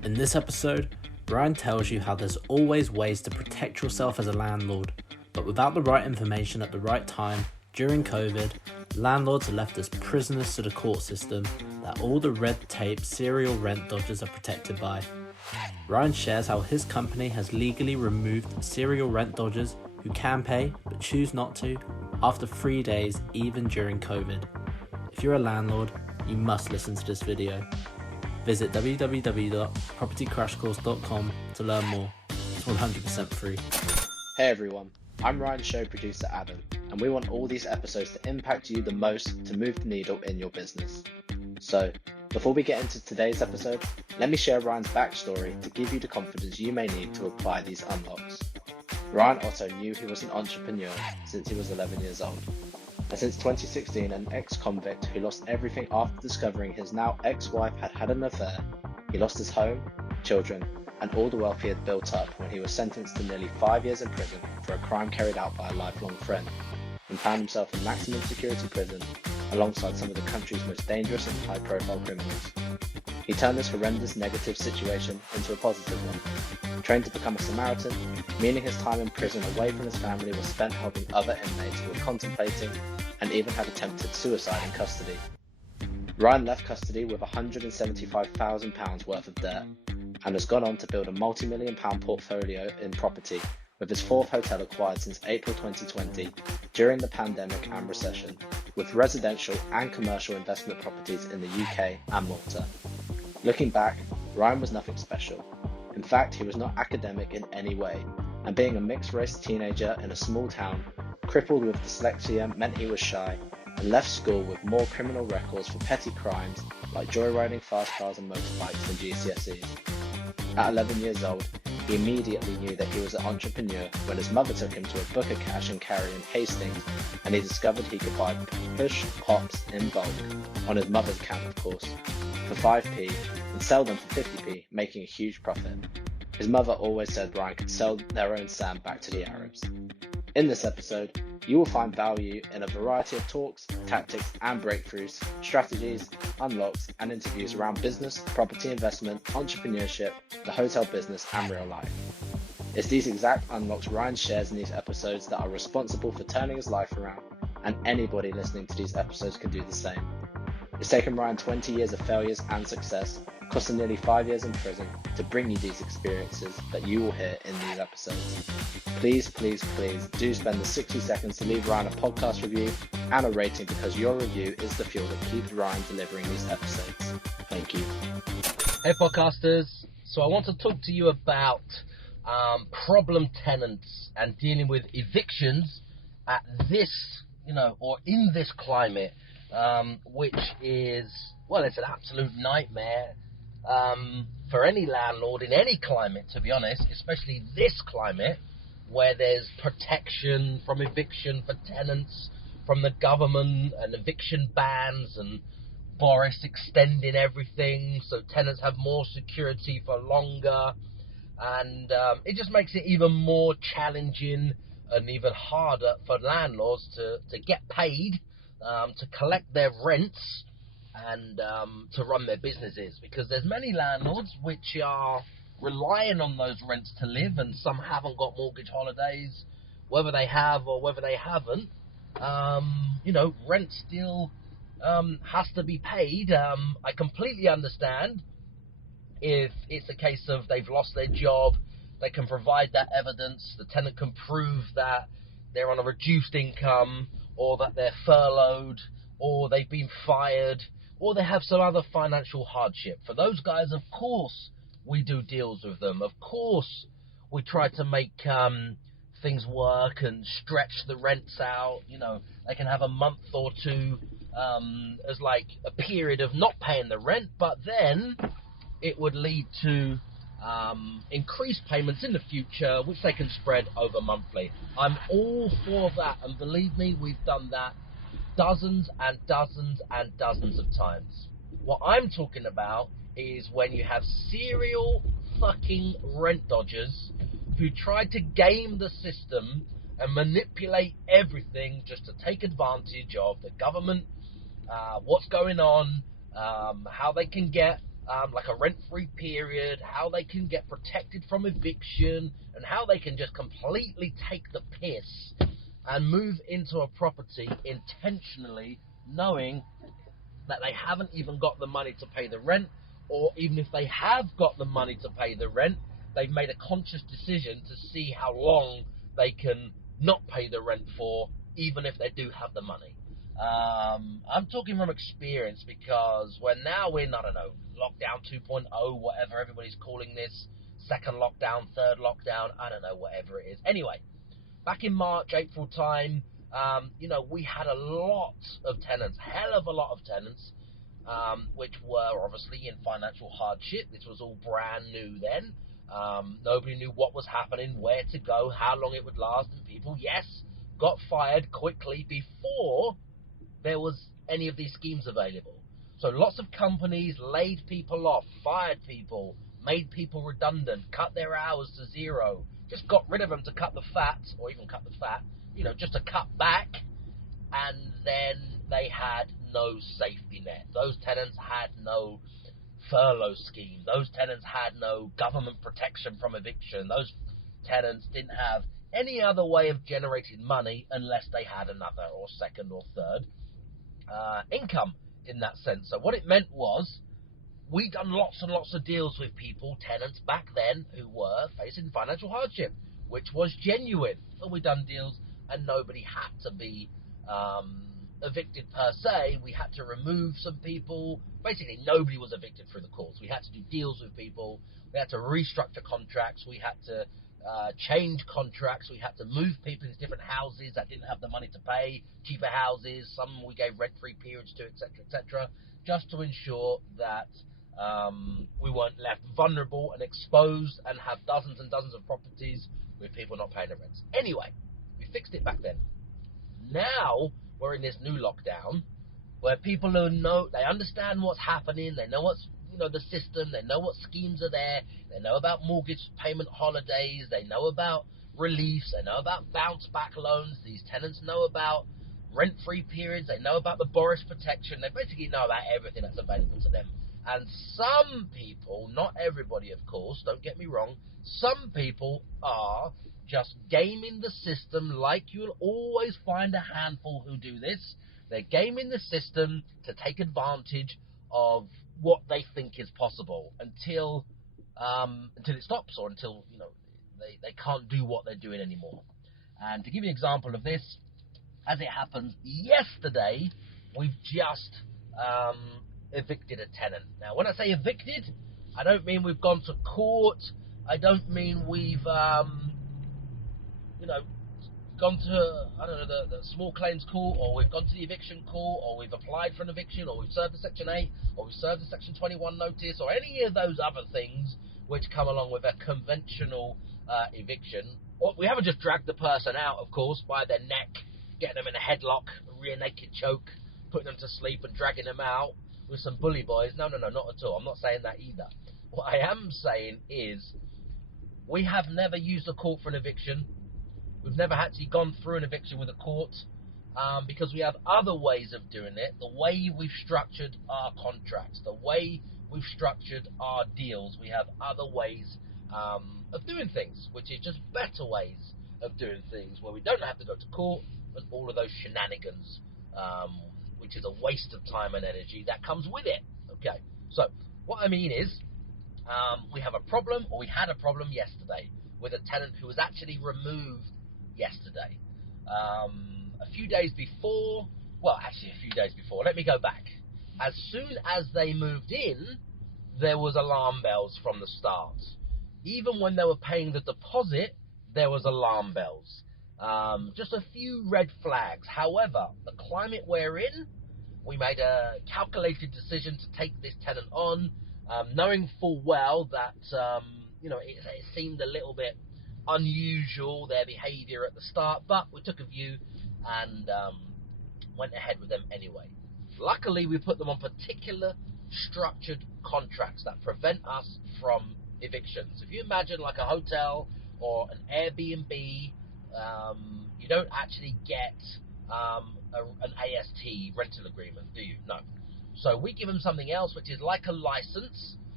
In this episode, Ryan tells you how there's always ways to protect yourself as a landlord, but without the right information at the right time, during COVID, landlords are left as prisoners to the court system that all the red tape serial rent dodgers are protected by. Ryan shares how his company has legally removed serial rent dodgers who can pay but choose not to after 3 days even during COVID. If you're a landlord, you must listen to this video. Visit www.propertycrashcourse.com to learn more. It's 100% free. Hey everyone, I'm Ryan's show producer Adam, and we want all these episodes to impact you the most to move the needle in your business. So, before we get into today's episode, let me share Ryan's backstory to give you the confidence you may need to apply these unlocks. Ryan also knew he was an entrepreneur since he was 11 years old. And since 2016, an ex-convict who lost everything after discovering his now ex-wife had an affair, he lost his home, children, and all the wealth he had built up when he was sentenced to nearly 5 years in prison for a crime carried out by a lifelong friend, and found himself in maximum security prison alongside some of the country's most dangerous and high-profile criminals. He turned this horrendous negative situation into a positive one, trained to become a Samaritan, meaning his time in prison away from his family was spent helping other inmates who were contemplating and even had attempted suicide in custody. Ryan left custody with £175,000 worth of debt and has gone on to build a multi-million-pound portfolio in property, with his fourth hotel acquired since April 2020 during the pandemic and recession, with residential and commercial investment properties in the UK and Malta. Looking back, Ryan was nothing special. In fact, he was not academic in any way, and being a mixed-race teenager in a small town, crippled with dyslexia meant he was shy, and left school with more criminal records for petty crimes like joyriding fast cars and motorbikes than GCSEs. At 11 years old, he immediately knew that he was an entrepreneur when his mother took him to a Booker Cash and Carry in Hastings, and he discovered he could buy push pops in bulk, on his mother's account of course, for 5p and sell them for 50p, making a huge profit. His mother always said Ryan could sell their own sand back to the Arabs. In this episode, you will find value in a variety of talks, tactics and breakthroughs, strategies, unlocks and interviews around business, property investment, entrepreneurship, the hotel business and real life. It's these exact unlocks Ryan shares in these episodes that are responsible for turning his life around, and anybody listening to these episodes can do the same. It's taken Ryan 20 years of failures and success, costing nearly 5 years in prison, to bring you these experiences that you will hear in these episodes. Please do spend the 60 seconds to leave Ryan a podcast review and a rating, because your review is the fuel that keeps Ryan delivering these episodes. Thank you. Hey podcasters, so I want to talk to you about problem tenants and dealing with evictions at this, or in this climate, which is, well, it's an absolute nightmare for any landlord in any climate, to be honest, especially this climate where there's protection from eviction for tenants from the government and eviction bans and Boris extending everything so tenants have more security for longer, and it just makes it even more challenging and even harder for landlords to get paid, to collect their rents and to run their businesses, because there's many landlords which are relying on those rents to live, and some haven't got mortgage holidays, whether they have or whether they haven't. Rent still has to be paid. I completely understand if it's a case of they've lost their job, they can provide that evidence, the tenant can prove that they're on a reduced income, or that they're furloughed, or they've been fired, or they have some other financial hardship. For those guys, of course, we do deals with them. Of course, we try to make things work and stretch the rents out. They can have a month or two as like a period of not paying the rent, but then it would lead to increased payments in the future, which they can spread over monthly. I'm all for that, and believe me, we've done that dozens and dozens and dozens of times. What I'm talking about is when you have serial fucking rent dodgers who try to game the system and manipulate everything just to take advantage of the government, what's going on, how they can get like a rent-free period, how they can get protected from eviction, and how they can just completely take the piss and move into a property intentionally, knowing that they haven't even got the money to pay the rent, or even if they have got the money to pay the rent, they've made a conscious decision to see how long they can not pay the rent for, even if they do have the money. I'm talking from experience, because we're in, I don't know, lockdown 2.0, whatever everybody's calling this, second lockdown, third lockdown, I don't know, whatever it is. Anyway, back in March, April time, we had a lot of tenants, hell of a lot of tenants, which were obviously in financial hardship. This was all brand new then. Nobody knew what was happening, where to go, how long it would last, and people, yes, got fired quickly before there was any of these schemes available. So lots of companies laid people off, fired people, made people redundant, cut their hours to zero, just got rid of them to cut the fat, or even cut the fat, just to cut back, and then they had no safety net. Those tenants had no furlough scheme. Those tenants had no government protection from eviction. Those tenants didn't have any other way of generating money unless they had another or second or third income in that sense. So what it meant was, we done lots and lots of deals with people, tenants back then, who were facing financial hardship, which was genuine. So we done deals, and nobody had to be evicted per se. We had to remove some people. Basically, nobody was evicted through the courts. We had to do deals with people. We had to restructure contracts. We had to change contracts. We had to move people into different houses that didn't have the money to pay, cheaper houses. Some we gave rent-free periods to, etc., just to ensure that we weren't left vulnerable and exposed and have dozens and dozens of properties with people not paying their rents. Anyway, we fixed it back then. Now we're in this new lockdown where people know, they understand what's happening, they know what's the system, they know what schemes are there, they know about mortgage payment holidays, they know about reliefs, they know about bounce back loans, these tenants know about rent-free periods, they know about the Boris protection, they basically know about everything that's available to them. And some people, not everybody of course, don't get me wrong, some people are just gaming the system, like you'll always find a handful who do this. They're gaming the system to take advantage of what they think is possible until it stops, or until they can't do what they're doing anymore. And to give you an example of this, as it happens, yesterday we've just evicted a tenant. Now, when I say evicted, I don't mean we've gone to court. I don't mean we've gone to, I don't know, the small claims court, or we've gone to the eviction court, or we've applied for an eviction, or we've served a Section 8, or we've served a Section 21 notice, or any of those other things which come along with a conventional eviction. Or we haven't just dragged the person out, of course, by their neck, getting them in a headlock, a rear naked choke, putting them to sleep and dragging them out with some bully boys. No, not at all. I'm not saying that either. What I am saying is, we have never used a court for an eviction. We've never actually gone through an eviction with a court, because we have other ways of doing it. The way we've structured our contracts, the way we've structured our deals, we have other ways of doing things, which is just better ways of doing things, where we don't have to go to court and all of those shenanigans, which is a waste of time and energy that comes with it. Okay, so what I mean is, we have a problem, or we had a problem yesterday, with a tenant who was actually removed yesterday. A few days before, let me go back. As soon as they moved in, there was alarm bells from the start. Even when they were paying the deposit, there was alarm bells. Just a few red flags. However, the climate we're in, we made a calculated decision to take this tenant on, knowing full well that it seemed a little bit unusual, their behaviour at the start, but we took a view and went ahead with them anyway. Luckily, we put them on particular structured contracts that prevent us from evictions. If you imagine like a hotel or an Airbnb, you don't actually get an AST rental agreement, do you? No. So we give them something else, which is like a license,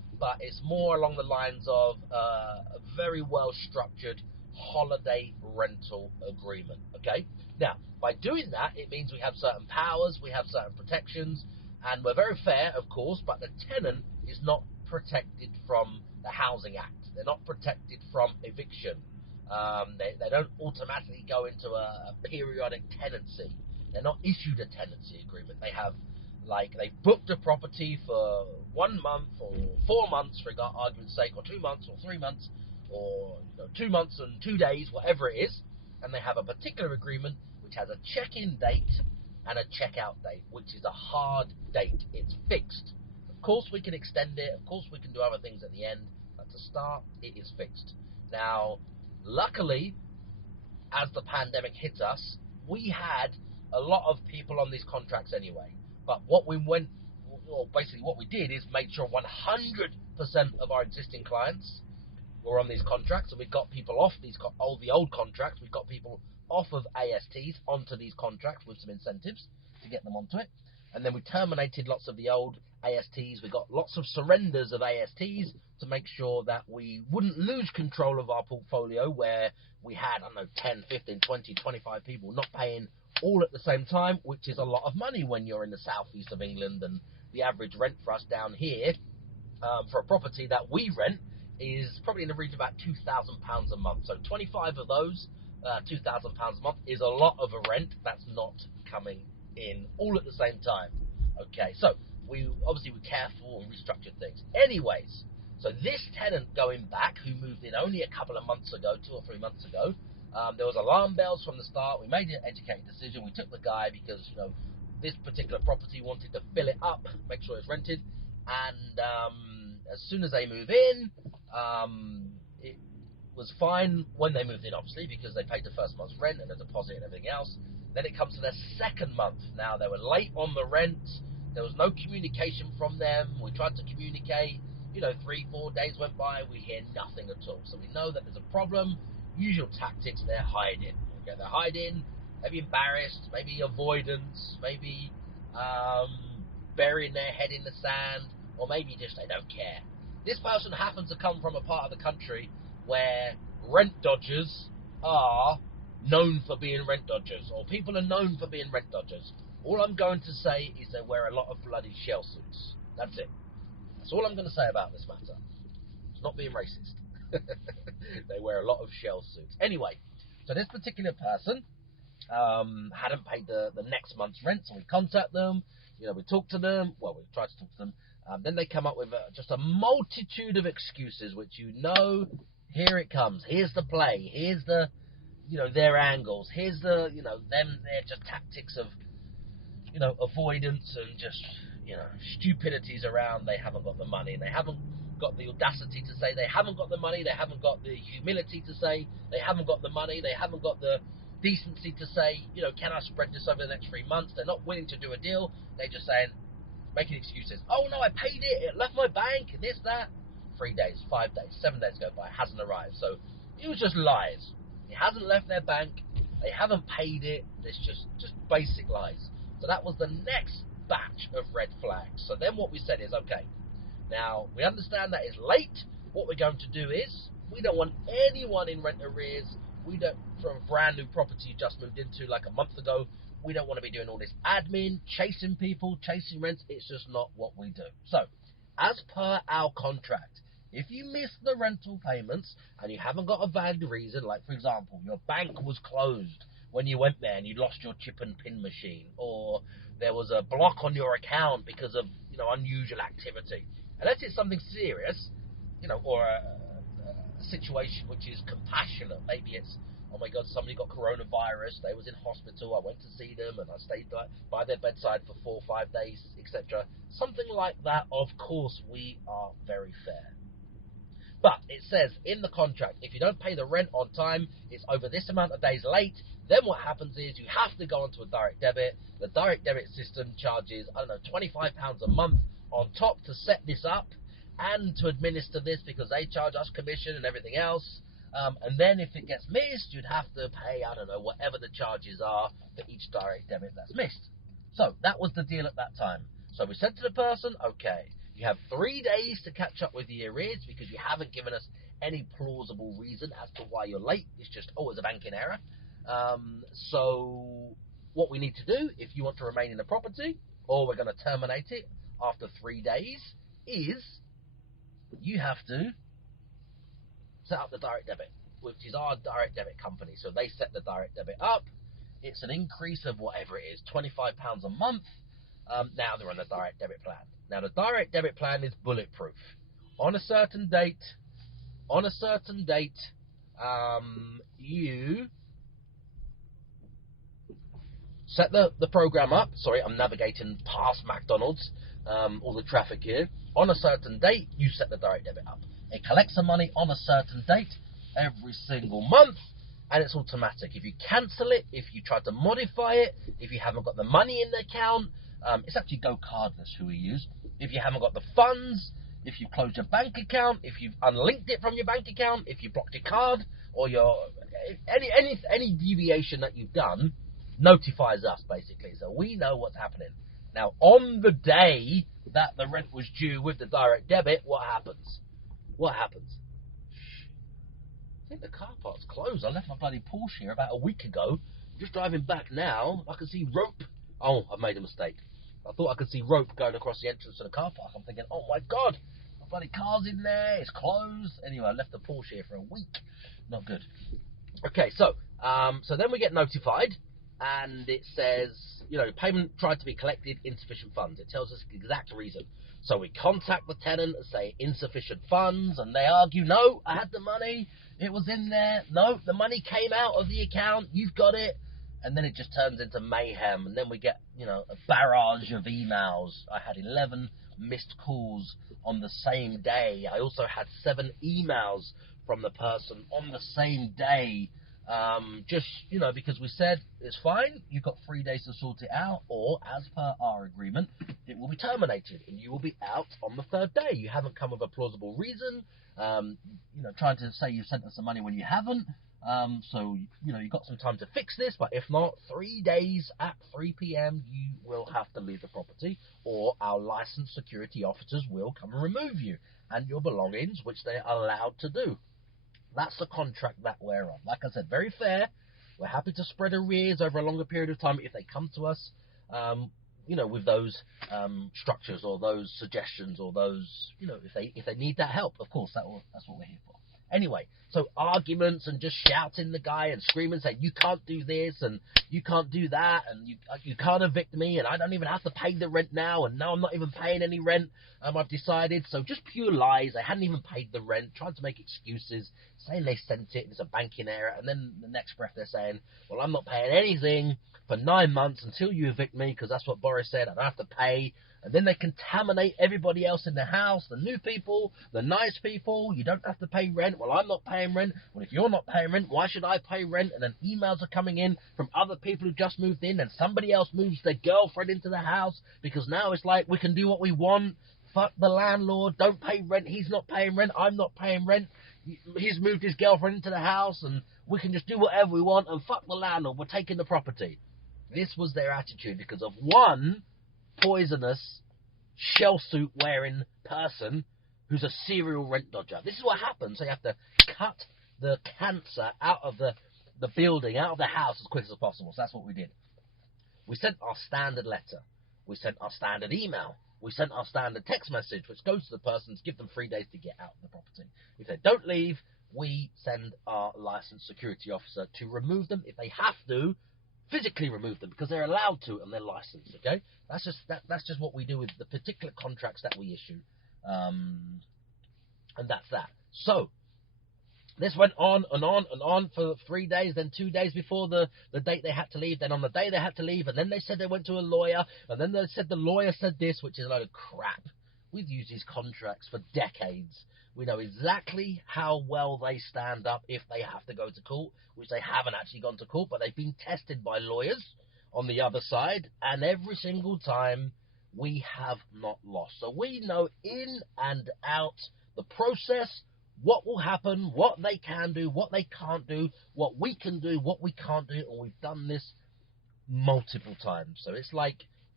but it's more along the lines of a very well structured holiday rental agreement. Okay, now by doing that, it means we have certain powers, we have certain protections, and we're very fair, of course, but the tenant is not protected from the Housing Act. They're not protected from eviction. They don't automatically go into a periodic tenancy. They're not issued a tenancy agreement. They've booked a property for 1 month or 4 months, for argument's sake, or 2 months or 3 months, or 2 months and 2 days, whatever it is, and they have a particular agreement which has a check-in date and a check-out date, which is a hard date. It's fixed. Of course, we can extend it. Of course, we can do other things at the end, but to start, it is fixed. Now, luckily, as the pandemic hit us, we had a lot of people on these contracts anyway. But what we did is make sure 100% of our existing clients were on these contracts, and we got people off the old contracts. We got people off of ASTs onto these contracts with some incentives to get them onto it. And then we terminated lots of the old ASTs. We got lots of surrenders of ASTs to make sure that we wouldn't lose control of our portfolio, where we had, 10, 15, 20, 25 people not paying all at the same time, which is a lot of money when you're in the southeast of England. And the average rent for us down here for a property that we rent is probably in the region of about £2,000 a month. So 25 of those, £2,000 a month, is a lot of a rent that's not coming in all at the same time. Okay, so we obviously were careful and restructured things. Anyways, so this tenant going back, who moved in only a couple of months ago, 2 or 3 months ago, there was alarm bells from the start. We made an educated decision. We took the guy because this particular property wanted to fill it up, make sure it's rented, and as soon as they move in, it was fine when they moved in, obviously, because they paid the first month's rent and the deposit and everything else. Then it comes to their second month. Now, they were late on the rent. There was no communication from them. We tried to communicate. 3-4 days went by. We hear nothing at all. So we know that there's a problem. Usual tactics, they're hiding. Okay, they're hiding, maybe embarrassed, maybe avoidance, maybe burying their head in the sand, or maybe just they don't care. This person happens to come from a part of the country where rent dodgers are known for being rent dodgers, or people are known for being rent dodgers. All I'm going to say is they wear a lot of bloody shell suits. That's it. That's all I'm going to say about this matter. It's not being racist. They wear a lot of shell suits. Anyway, so this particular person hadn't paid the next month's rent, so we contact them. We talk to them. Well, we try to talk to them. Then they come up with just a multitude of excuses, which here it comes. Here's the play. Here's the, their angles. Here's the, they're just tactics of, avoidance and just, stupidities around. They haven't got the money. They haven't got the audacity to say they haven't got the money. They haven't got the humility to say they haven't got the money. They haven't got the decency to say, can I spread this over the next 3 months? They're not willing to do a deal. They're just saying, making excuses. Oh no, I paid it. It left my bank. And this, that. 3 days, 5 days, 7 days go by. It hasn't arrived. So it was just lies. It hasn't left their bank. They haven't paid it. It's just basic lies. So that was the next batch of red flags. So then what we said is, okay, now we understand that it's late. What we're going to do is, we don't want anyone in rent arrears. We don't, from a brand new property you just moved into like a month ago, we don't want to be doing all this admin, chasing people, chasing rents. It's just not what we do. So, as per our contract, if you miss the rental payments and you haven't got a valid reason, like for example, your bank was closed when you went there and you lost your chip and pin machine, or there was a block on your account because of unusual activity, unless it's something serious, or a situation which is compassionate. Maybe it's, oh my God, somebody got coronavirus, they was in hospital, I went to see them and I stayed by their bedside for 4 or 5 days, etc. Something like that, of course, we are very fair. But it says in the contract, if you don't pay the rent on time, it's over this amount of days late, then what happens is you have to go onto a direct debit. The direct debit system charges, £25 a month on top to set this up and to administer this, because they charge us commission and everything else. And then if it gets missed, you'd have to pay, whatever the charges are for each direct debit that's missed. So that was the deal at that time. So we said to the person, okay, You have 3 days to catch up with the arrears because you haven't given us any plausible reason as to why you're late. It's just, it's a banking error. So what we need to do, if you want to remain in the property, or we're going to terminate it after 3 days, is you have to set up the direct debit, which is our direct debit company. So they set the direct debit up. It's an increase of whatever it is, £25 a month. Now they're on the direct debit plan. Now the direct debit plan is bulletproof. On a certain date, you set the program up. Sorry, I'm navigating past McDonald's, all the traffic here. On a certain date, you set the direct debit up. It collects the money on a certain date every single month, and it's automatic. If you cancel it, if you try to modify it, if you haven't got the money in the account, it's actually Go Cardless who we use. If you haven't got the funds, if you closed your bank account, if you've unlinked it from your bank account, if you blocked your card, or any deviation that you've done, notifies us basically, so we know what's happening. Now, on the day that the rent was due with the direct debit, what happens? I think the car park's closed. I left my bloody Porsche here about a week ago. I'm just driving back now. I can see rope. Oh, I've made a mistake. I thought I could see rope going across the entrance to the car park. I'm thinking, oh my God, my bloody car's in there. It's closed. Anyway, I left the Porsche here for a week. Not good. Okay, so then we get notified, and it says, payment tried to be collected, insufficient funds. It tells us the exact reason. So we contact the tenant and say insufficient funds, and they argue, no, I had the money, it was in there, no, the money came out of the account, you've got it. And then it just turns into mayhem, and then we get, a barrage of emails. I had 11 missed calls on the same day. I also had 7 emails from the person on the same day. Because we said it's fine, you've got 3 days to sort it out, or as per our agreement, it will be terminated and you will be out on the 3rd day. You haven't come with a plausible reason, trying to say you sent us the money when you haven't. So you've got some time to fix this, but if not, 3 days at 3 p.m, you will have to leave the property, or our licensed security officers will come and remove you and your belongings, which they're allowed to do. That's the contract that we're on. Like I said, very fair. We're happy to spread arrears over a longer period of time if they come to us, with those structures or those suggestions or those, if they need that help. Of course, that's what we're here for. Anyway, so arguments and just shouting the guy and screaming, saying you can't do this and you can't do that and you can't evict me and I don't even have to pay the rent now, and now I'm not even paying any rent. I've decided. So just pure lies. They hadn't even paid the rent, trying to make excuses, saying they sent it, it's a banking error, and then the next breath they're saying, well, I'm not paying anything for 9 months until you evict me because that's what Boris said, I don't have to pay. And then they contaminate everybody else in the house, the new people, the nice people. You don't have to pay rent. Well, I'm not paying rent. Well, if you're not paying rent, why should I pay rent? And then emails are coming in from other people who just moved in, and somebody else moves their girlfriend into the house because now it's like we can do what we want. Fuck the landlord. Don't pay rent. He's not paying rent. I'm not paying rent. He's moved his girlfriend into the house, and we can just do whatever we want, and fuck the landlord. We're taking the property. This was their attitude because of one poisonous shell suit wearing person who's a serial rent dodger. This is what happens. So you have to cut the cancer out of the building, out of the house as quick as possible. So that's what we did. We sent our standard letter. We sent our standard email. We sent our standard text message, which goes to the person to give them 3 days to get out of the property. If they don't leave, we send our licensed security officer to remove them if they have to, physically remove them because they're allowed to and they're licensed. Okay, that's just what we do with the particular contracts that we issue, and that's that. So this went on and on and on for 3 days, then 2 days before the date they had to leave, then on the day they had to leave, and then they said they went to a lawyer, and then they said the lawyer said this, which is a load of crap. We've used these contracts for decades. We know exactly how well they stand up if they have to go to court, which they haven't actually gone to court, but they've been tested by lawyers on the other side, and every single time we have not lost. So we know in and out the process, what will happen, what they can do, what they can't do, what we can do, what we can't do, and we've done this multiple times. So it's like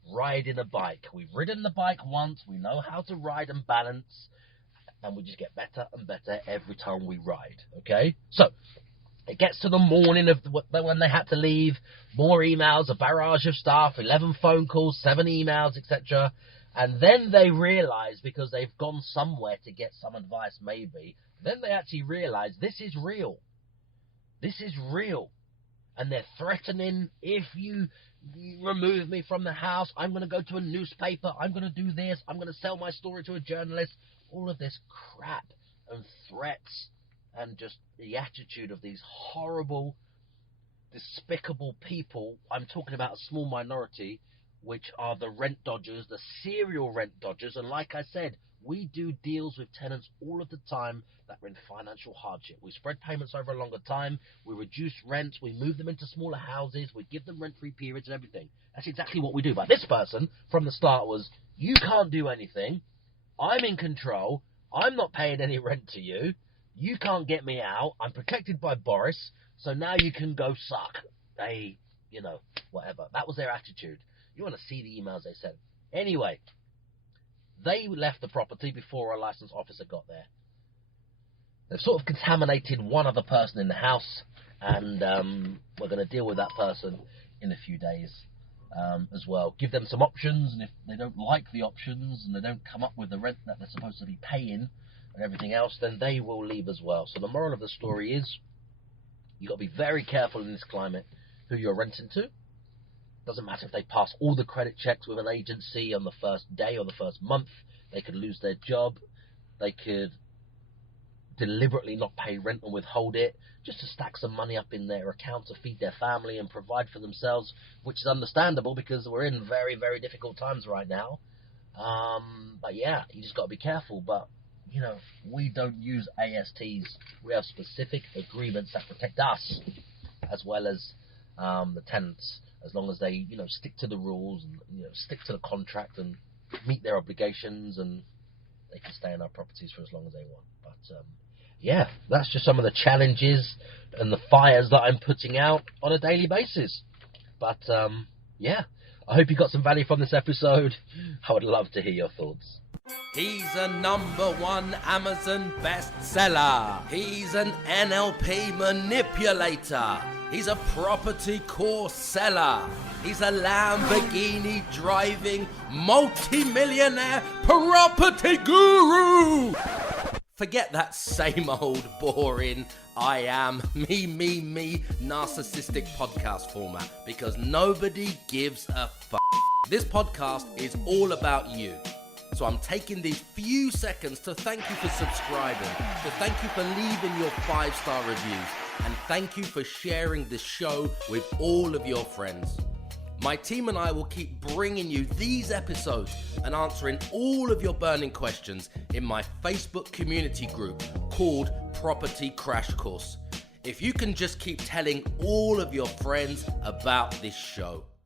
riding a bike. We've ridden the bike once, we know how to ride and balance, and we just get better and better every time we ride, okay? So, it gets to the morning of when they had to leave, more emails, a barrage of stuff, 11 phone calls, 7 emails, etc. And then they realise, because they've gone somewhere to get some advice maybe, then they actually realise this is real. This is real. And they're threatening, if you remove me from the house, I'm going to go to a newspaper, I'm going to do this, I'm going to sell my story to a journalist. All of this crap and threats and just the attitude of these horrible, despicable people. I'm talking about a small minority, which are the rent dodgers, the serial rent dodgers. And like I said, we do deals with tenants all of the time that are in financial hardship. We spread payments over a longer time, we reduce rents, we move them into smaller houses, we give them rent-free periods and everything. That's exactly what we do. But this person, from the start, was, you can't do anything, I'm in control, I'm not paying any rent to you, you can't get me out, I'm protected by Boris, so now you can go suck. Hey, whatever. That was their attitude. You want to see the emails they sent. Anyway, they left the property before a licensed officer got there. They've sort of contaminated one other person in the house, and we're going to deal with that person in a few days as well. Give them some options, and if they don't like the options and they don't come up with the rent that they're supposed to be paying and everything else, then they will leave as well. So the moral of the story is, you've got to be very careful in this climate who you're renting to. Doesn't matter if they pass all the credit checks with an agency on the first day or the first month. They could lose their job. They could deliberately not pay rent and withhold it just to stack some money up in their account to feed their family and provide for themselves, which is understandable because we're in very, very difficult times right now. But yeah, you just got to be careful. But, we don't use ASTs. We have specific agreements that protect us as well as the tenants, as long as they, stick to the rules and, stick to the contract and meet their obligations, and they can stay in our properties for as long as they want. But, yeah, that's just some of the challenges and the fires that I'm putting out on a daily basis. But, yeah, I hope you got some value from this episode. I would love to hear your thoughts. He's a #1 Amazon bestseller. He's an NLP manipulator. He's a property course seller. He's a Lamborghini driving multi-millionaire property guru. Forget that same old boring I am me narcissistic podcast format, because nobody gives a f***. This podcast is all about you. So I'm taking these few seconds to thank you for subscribing, to thank you for leaving your 5-star reviews, and thank you for sharing this show with all of your friends. My team and I will keep bringing you these episodes and answering all of your burning questions in my Facebook community group called Property Crash Course. If you can just keep telling all of your friends about this show.